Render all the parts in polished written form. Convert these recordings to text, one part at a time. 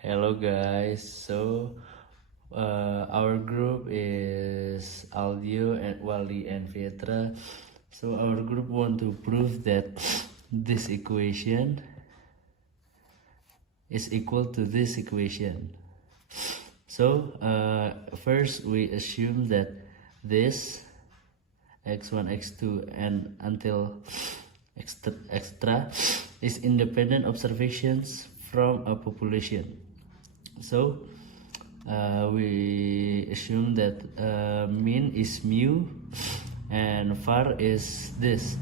Hello guys, our group is Aldio and Wali and Vietra. So our group want to prove that this equation is equal to this equation. So first we assume that this x1, x2 and until extra is independent observations from a population. So we assume that mean is mu and var is this.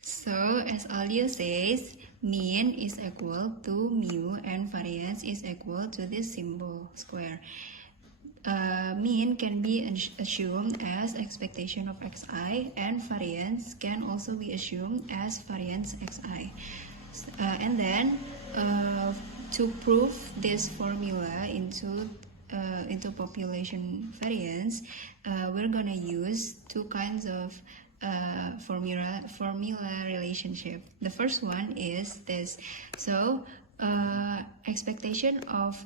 So as Aldio says, mean is equal to mu and variance is equal to this symbol square. Mean can be assumed as expectation of xi, and variance can also be assumed as variance xi. And then to prove this formula into population variance, we're gonna use two kinds of formula relationship. The first one is this. So expectation of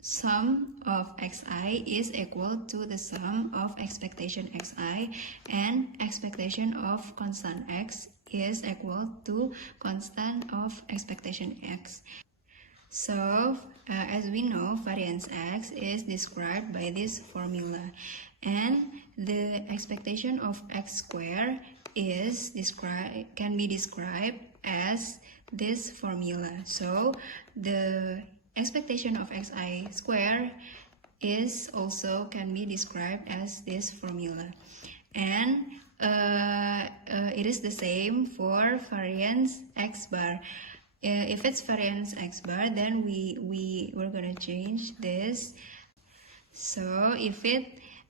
sum of xi is equal to the sum of expectation xi, and expectation of constant x is equal to constant of expectation x. So as we know, variance x is described by this formula, and the expectation of x squared is can be described as this formula. So the expectation of xi squared is also can be described as this formula, and it is the same for variance x bar. If it's variance x bar, then we're gonna change this. So if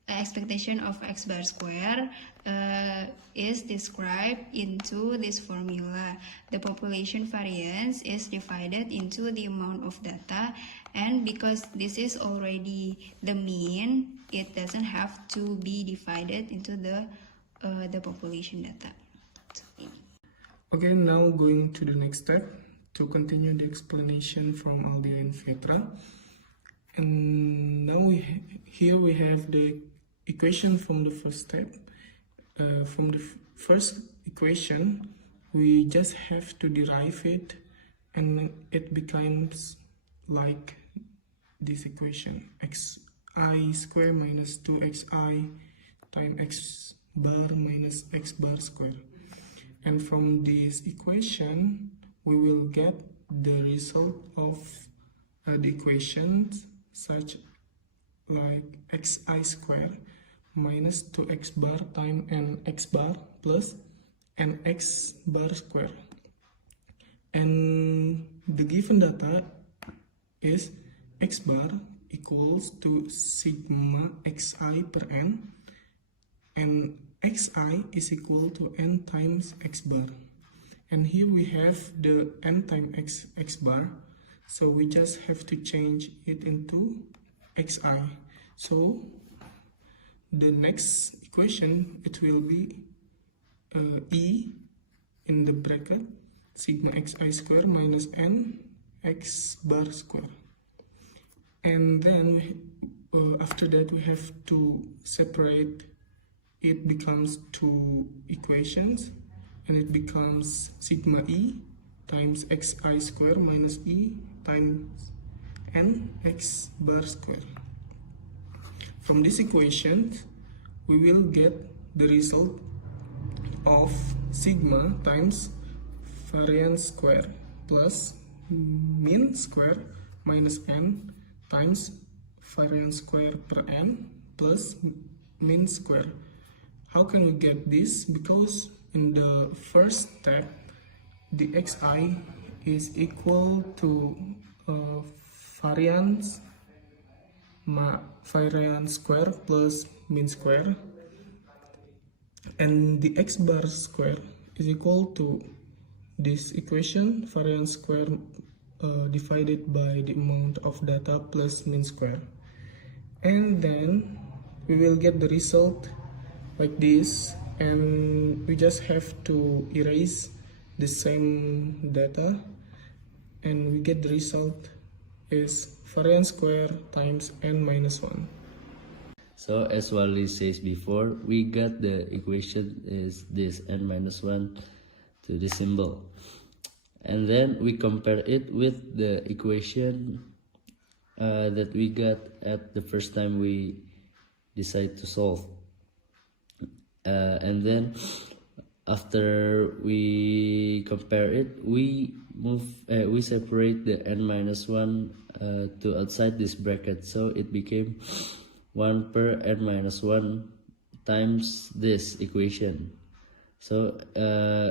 expectation of x bar square is described into this formula, the population variance is divided into the amount of data, and because this is already the mean, it doesn't have to be divided into the population data. Okay, now going to the next step to continue the explanation from Aldio and Vietra. And now here we have the equation from the first step. From the first equation, we just have to derive it, and it becomes like this equation: xi square minus 2xi times x bar minus x bar square. And from this equation, we will get the result of the equations such like xi square minus 2x bar times n x bar plus n x bar square. And the given data is x bar equals to sigma xi per n, and xi is equal to n times x bar. And here we have the n times x bar, so we just have to change it into xi. So the next equation, it will be e in the bracket sigma xi square minus n x bar square. And then after that we have to separate. It becomes two equations, and it becomes sigma e times xi square minus e times n x bar square. From this equation, we will get the result of sigma times variance square plus mean square minus n times variance square per n plus mean square. How can we get this? Because in the first step, the xi is equal to variance square plus mean square, and the x bar square is equal to this equation, variance square divided by the amount of data plus mean square. And then we will get the result like this, and we just have to erase the same data and we get the result is variance square times n minus 1. So as Wali says before, we got the equation is this n minus 1 to the symbol. And then we compare it with the equation that we got at the first time we decide to solve. And then after we compare it, we separate the n minus 1 to outside this bracket, so it became 1 per n minus 1 times this equation. So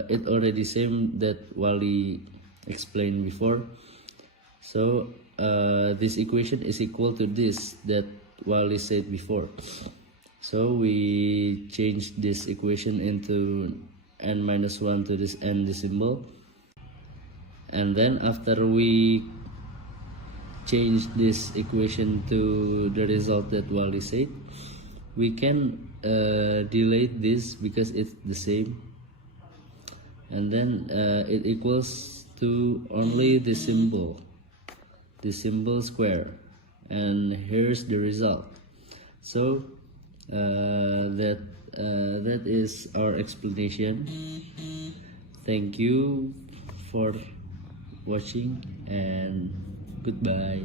it already same that Wali explained before. So this equation is equal to this that Wali said before. So we change this equation into n minus 1 to this n symbol. And then after we change this equation to the result that Wali said, we can delete this because it's the same, and then it equals to only the symbol square, and here's the result. So that is our explanation. Thank you for watching and goodbye.